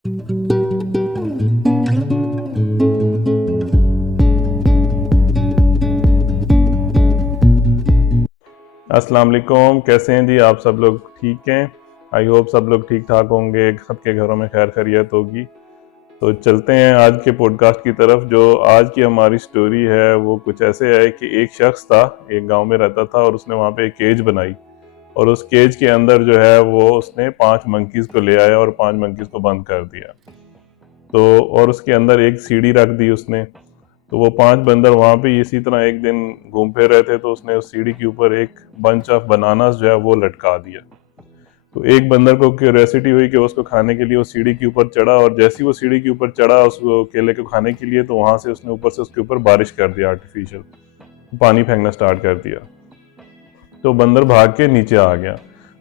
अस्सलाम वालेकुम, कैसे हैं जी आप सब लोग? ठीक हैं? आई होप सब लोग ठीक ठाक होंगे, सबके घरों में खैर खैरियत होगी। तो चलते हैं आज के पॉडकास्ट की तरफ। जो आज की हमारी स्टोरी है वो कुछ ऐसे है कि एक शख्स था, एक गांव में रहता था और उसने वहाँ पे एक केज बनाई और उस केज के अंदर जो है वो उसने 5 मंकीज़ को ले आया और 5 मंकीज़ को बंद कर दिया। तो और उसके अंदर एक सीढ़ी रख दी उसने। तो वो 5 बंदर वहाँ पे इसी तरह एक दिन घूम फिर रहे थे, तो उसने उस सीढ़ी के ऊपर एक बंच ऑफ बनानास जो है वो लटका दिया। तो एक बंदर को क्यूरियोसिटी हुई कि उसको खाने के लिए वो सीढ़ी के ऊपर चढ़ा, और जैसे ही वो सीढ़ी के ऊपर चढ़ा उसको केले को खाने के लिए, तो वहां से उसने ऊपर से उसके ऊपर बारिश कर दिया, आर्टिफिशियल पानी फेंकना स्टार्ट कर दिया। तो बंदर भाग के नीचे आ गया।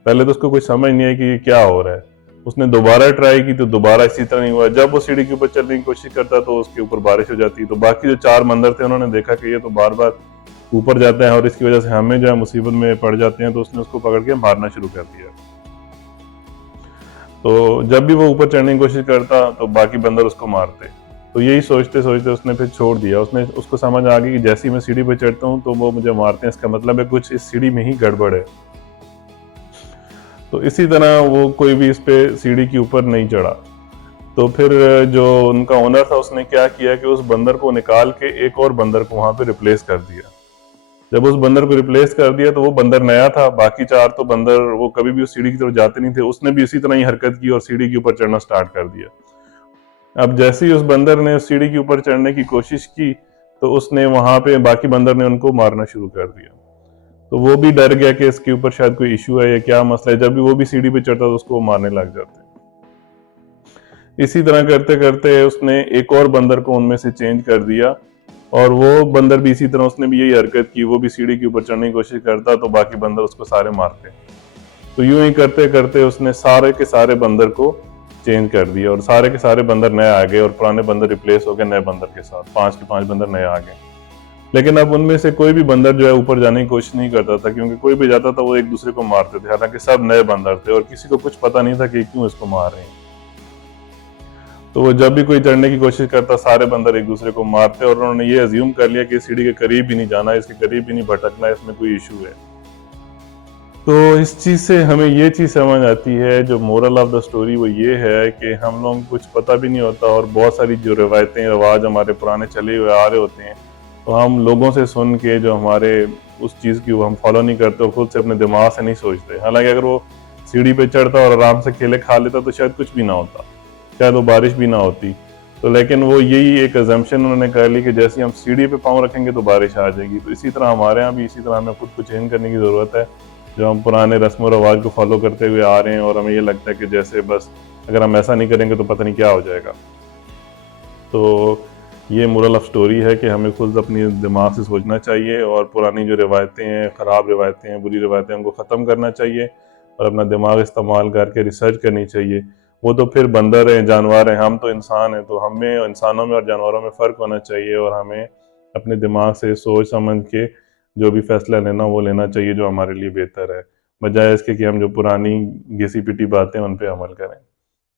पहले तो उसको कुछ समझ नहीं आई कि ये क्या हो रहा है। उसने दोबारा ट्राई की तो दोबारा इसी तरह नहीं हुआ। जब वो सीढ़ी के ऊपर चलने की कोशिश करता तो उसके ऊपर बारिश हो जाती। तो बाकी जो 4 बंदर थे उन्होंने देखा कि ये तो बार बार ऊपर जाता है और इसकी वजह से हमें जो है मुसीबत में पड़ जाते हैं, तो उसने उसको पकड़ के मारना शुरू कर दिया। तो जब भी वो ऊपर चढ़ने की कोशिश करता तो बाकी बंदर उसको मारते। तो यही सोचते सोचते उसने फिर छोड़ दिया। उसने उसको समझ आ गई कि जैसे ही मैं सीढ़ी पर चढ़ता हूँ तो वो मुझे मारते हैं, इसका मतलब है कुछ इस सीढ़ी में ही गड़बड़ है। तो इसी तरह वो कोई भी इस पे सीढ़ी के ऊपर नहीं चढ़ा। तो फिर जो उनका ओनर था उसने क्या किया कि उस बंदर को निकाल के एक और बंदर को वहां पे रिप्लेस कर दिया। जब उस बंदर को रिप्लेस कर दिया तो वो बंदर नया था, बाकी 4 तो बंदर वो कभी भी उस सीढ़ी की तरफ जाते नहीं थे। उसने भी इसी तरह ही हरकत की और सीढ़ी के ऊपर चढ़ना स्टार्ट कर दिया। अब जैसे ही उस बंदर ने उस सीढ़ी के ऊपर चढ़ने की कोशिश की तो उसने वहां पे बाकी बंदर ने उनको मारना शुरू कर दिया। तो वो भी डर गया कि इसके ऊपर शायद कोई इशू है या क्या मसला है। जब भी वो भी सीढ़ी पे चढ़ता तो उसको वो मारने लग जाते। इसी तरह करते करते उसने एक और बंदर को उनमें से चेंज कर दिया, और वो बंदर भी इसी तरह उसने भी यही हरकत की। वो भी सीढ़ी के ऊपर चढ़ने की कोशिश करता तो बाकी बंदर उसको सारे मारते। तो यूं ही करते करते उसने सारे के सारे बंदर को चेंज कर दिया और सारे के सारे बंदर नए आ गए और पुराने बंदर रिप्लेस हो गए नए बंदर के साथ। 5 के 5 बंदर नए आ गए। लेकिन अब उनमें से कोई भी बंदर जो है ऊपर जाने की कोशिश नहीं करता था, क्योंकि कोई भी जाता था वो एक दूसरे को मारते थे। हालांकि सब नए बंदर थे और किसी को कुछ पता नहीं था कि क्यों इसको मार रहे हैं। तो वो जब भी कोई चढ़ने की कोशिश करता सारे बंदर एक दूसरे को मारते, और उन्होंने ये अज्यूम कर लिया कि सीढ़ी के करीब भी नहीं जाना, इसके करीब भी नहीं भटकना, इसमें कोई इशू है। तो इस चीज़ से हमें ये चीज़ समझ आती है, जो मोरल ऑफ द स्टोरी वो ये है कि हम लोग कुछ पता भी नहीं होता और बहुत सारी जो रिवायतें रिवाज हमारे पुराने चले हुए आ रहे होते हैं, तो हम लोगों से सुन के जो हमारे उस चीज़ की वो हम फॉलो नहीं करते और खुद से अपने दिमाग से नहीं सोचते। हालांकि अगर वो सीढ़ी पे चढ़ता और आराम से केले खा लेता तो शायद कुछ भी ना होता, शायद वो बारिश भी ना होती। तो लेकिन वो यही एक अजम्पशन उन्होंने कर ली कि जैसे हम सीढ़ी पे पाँव रखेंगे तो बारिश आ जाएगी। तो इसी तरह हमारे यहाँ भी इसी तरह हमें खुद को चेंज करने की ज़रूरत है, जो हम पुराने रस्म और रवाज को फॉलो करते हुए आ रहे हैं, और हमें ये लगता है कि जैसे बस अगर हम ऐसा नहीं करेंगे तो पता नहीं क्या हो जाएगा। तो ये मोरल ऑफ स्टोरी है कि हमें खुद अपनी दिमाग से सोचना चाहिए और पुरानी जो रिवायतें हैं, ख़राब रिवायतें हैं, बुरी रिवायतें हैं, उनको ख़त्म करना चाहिए और अपना दिमाग इस्तेमाल करके रिसर्च करनी चाहिए। वो तो फिर बंदर हैं, जानवर हैं, हम तो इंसान हैं। तो हमें इंसानों में और जानवरों में फ़र्क होना चाहिए और हमें अपने दिमाग से सोच समझ के जो भी फैसला लेना वो लेना चाहिए जो हमारे लिए बेहतर है, बजाय इसके कि हम जो पुरानी घिसी पिटी बातें उन पे अमल करें।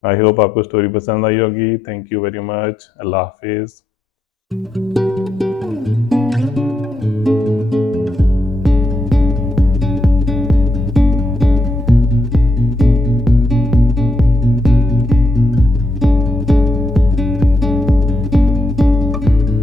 आई होप आपको स्टोरी पसंद आई होगी। Thank you very much. अल्लाह हाफिज़।